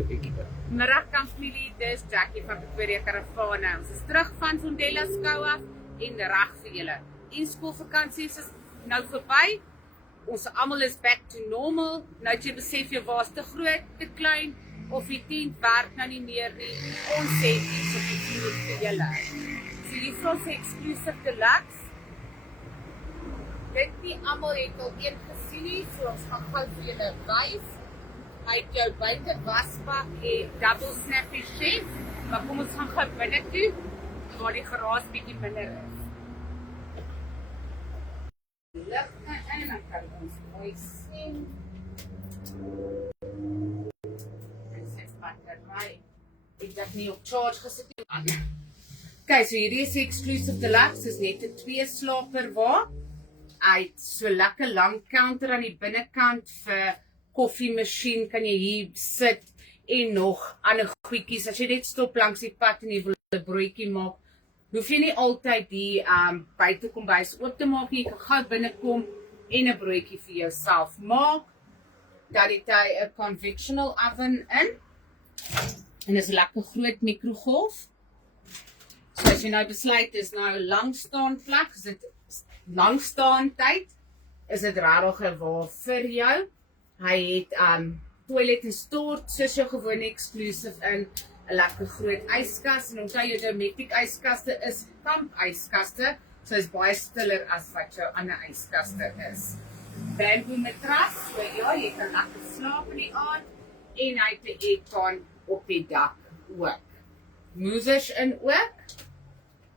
Middag kampfamilie, dis Jackie van Pretoria Caravana. Ons is terug van Sondela skou af en reg vir julle. En skoolvakansies is nou verby. Ons almal is back to normal. Nou jy besef jy was te groot, te klein of die tent werk nou nie meer nie. Ons sê iets op die vloer vir julle. So hier is die exclusive deluxe. Dit nie almal het al een gesien nie, so ons gaan gou vir julle wys. Hy het jou buite wasbak en double snappy chef, maar kom ons gaan gou binne toe, waar die geraas bietjie minder is. Lig in, dan kan ons mooi sien. En sit battery. Ek het nie op charge gesit nie. Okay, so hierdie is die exclusive deluxe, is net 'n 2-slaper wa. Hy het so lekker lang counter aan die binnekant vir koffiemasjien, kan jy hier sit en nog ander goedjies. As jy net stop langs die pad en jy wil 'n broodjie maak, hoef jy nie altyd die buitekombuis oop te maak nie. Jy kan gou binnekom en 'n broodjie vir jouself maak. Dan het hy 'n convectional oven in. En is 'n lekker groot mikrogolf. So as jy nou besluit is nou langstaan plek, is dit langstaan tyd, is dit regtig waar vir jou. Hy het toilet en stort, soos jou gewone exclusive in 'n lekker groot yskas. En onthou jou Dometic yskaste is kamp yskaste, so is baie stiller as wat jou ander yskaste is. Bamboo matras, so ja, jy kan lekker slaap in die aand. En hy het 'n aircon op die dak ook. Movers in ook.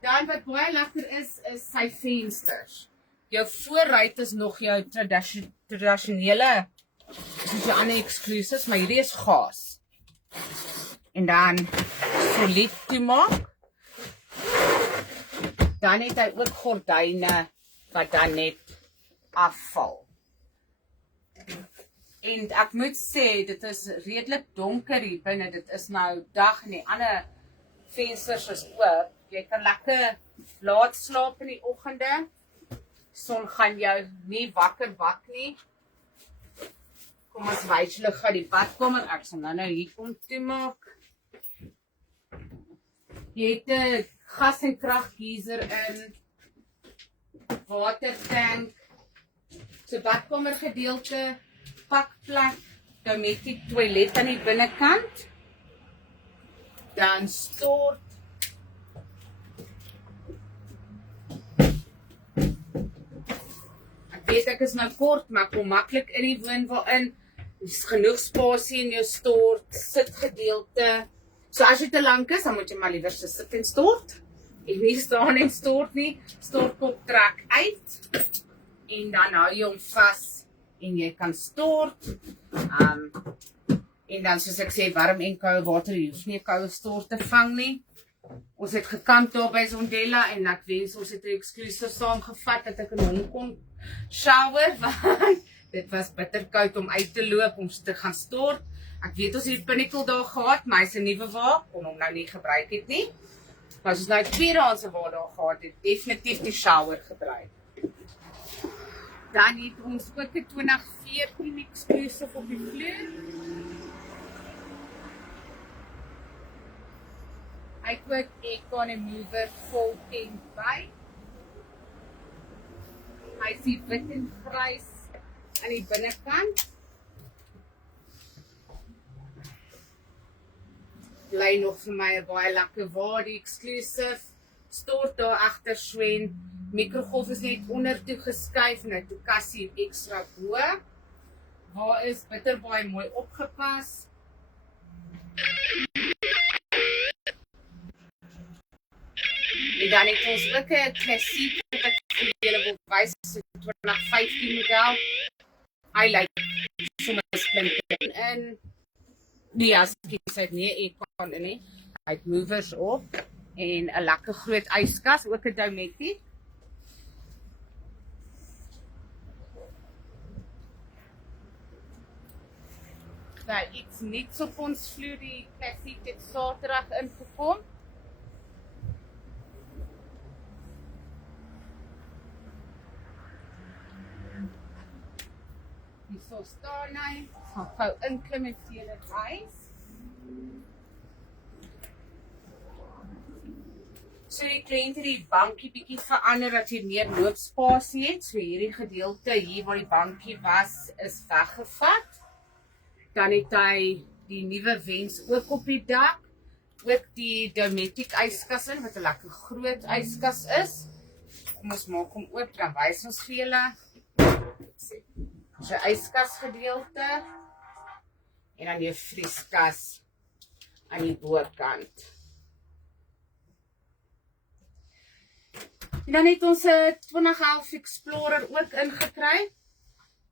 Dan wat baie lekker is sy vensters. Jou voorruit is nog jou tradisionele, soos jou ander exclusives, maar hierdie is gas. En dan solied toemaak. Dan het hy ook gordyne wat dan net afval. En ek moet sê, dit is redelik donker hier binne. Dit is nou dag en die ander vensters is oop. Jy kan lekker laat slaap in die oggende. Son gaan jou nie wakker wak nie. Kom ons wys julle gou die badkamer. Ek sal nou hier kom toemaak. Jy het 'n gas en kraggeyser in, watertank, so badkamer gedeelte, pakplek, Dometic toilet aan die binnekant. Dan stort. Ek is nou kort, maar kom maklik in die woonwa in. Is genoeg spasie in jou stort, sitgedeelte. So as jy te lank is, dan moet jy maar liewer sit en stort. En nie staan en stort nie. Stortkop trek uit. En dan hou jy hom vas en jy kan stort. En dan soos ek sê, warm en koue water, jy hoef nie 'n koue stort te vang nie. Ons het gekamp daar by Sondela en ek wens ons het 'n exclusive saamgevat dat ek in hom kon shower, want dit was bitterkoud om uit te loop, om te gaan stort. Ek weet ons het Pinnacle daar gehad, maar hy's 'n nuwe wa, kon hom nou nie gebruik het nie. Maar ons nou 2 dae waar daar gehad het, definitief die shower gebruik. Dan het ons ook 'n 2014 exclusive op die vloer. Hy het ook aircon en mover vol tent by. Hy sien wit en grys aan die binnekant. Bly nog vir my 'n baie lekker wa, die exclusive. Stort daar agter Swen. Mikrogolf is net onder toe geskuif en hy het 'n kassie ekstra bo. Waar is bitterbaai mooi opgepas. En dan het ons ook 'n klassiek wat ek vir julle wil wys, so 2015 model. Hy lyk sommer splinter in. Nee, as ek sê nie, ek kan nie. Hy het movers op en 'n lekker groot yskas, ook 'n Dometic. Nou, iets niets op ons vloer, die klassiek het Saterdag ingekom. Hier so staan hy, gaan gou inklim en vir julle wys. So die kliënt het die bankie bietjie verander dat jy meer loopspasie het. So hierdie gedeelte hier waar die bankie was is weggevat. Dan het hy die nuwe wens ook op die dak. Ook die Dometic yskas in wat 'n lekker groot yskas is. Kom ons maak hom oop, dan wys ons vir julle. So yskas gedeelte en dan die vrieskas aan die bokant. En dan het ons 'n 2011 Explorer ook ingekry.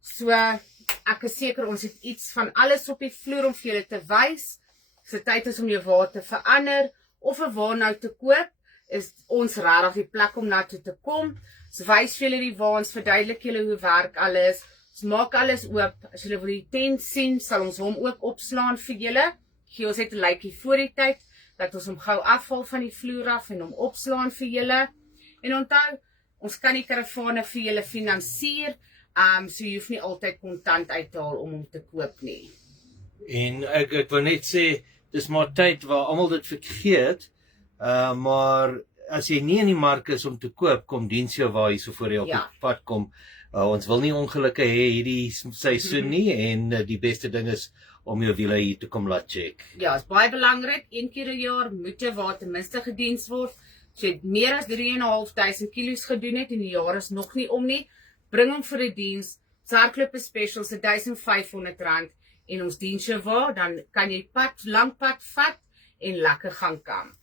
So ek is seker ons het iets van alles op die vloer om vir julle te wys. As dit tyd is om jou wa te verander of 'n wa nou te koop, is ons regtig die plek om na toe te kom. Ons wys vir julle die wa, ons verduidelik julle hoe werk alles. Ons maak alles oop. As julle wil die tent sien, sal ons hom ook opslaan vir julle. Gee ons net 'n lykie voor die tyd dat ons hom gou afval van die vloer af en hom opslaan vir julle. En onthou, ons kan die karavane vir julle finansier, so jy hoef nie altyd kontant uit te haal om hom te koop nie. En ek wil net sê, dis maar tyd waar almal dit vergeet, maar as jy nie in die mark is om te koop, kom diens jou waar jy so voor jy op die pad kom. Ons wil nie ongelukke hê hierdie seisoen nie, en die beste ding is om jou wiele hier te kom laat check. Ja, is baie belangrik, 1 keer 'n jaar moet jou wa ten minste gediens word. As jy meer as 3.500 kilos gedoen het en die jaar is nog nie om nie, bring hom vir 'n diens. Hardloop specials R1,500 en ons diens jou wa, dan kan jy lang pad vat en lekker gaan kamp.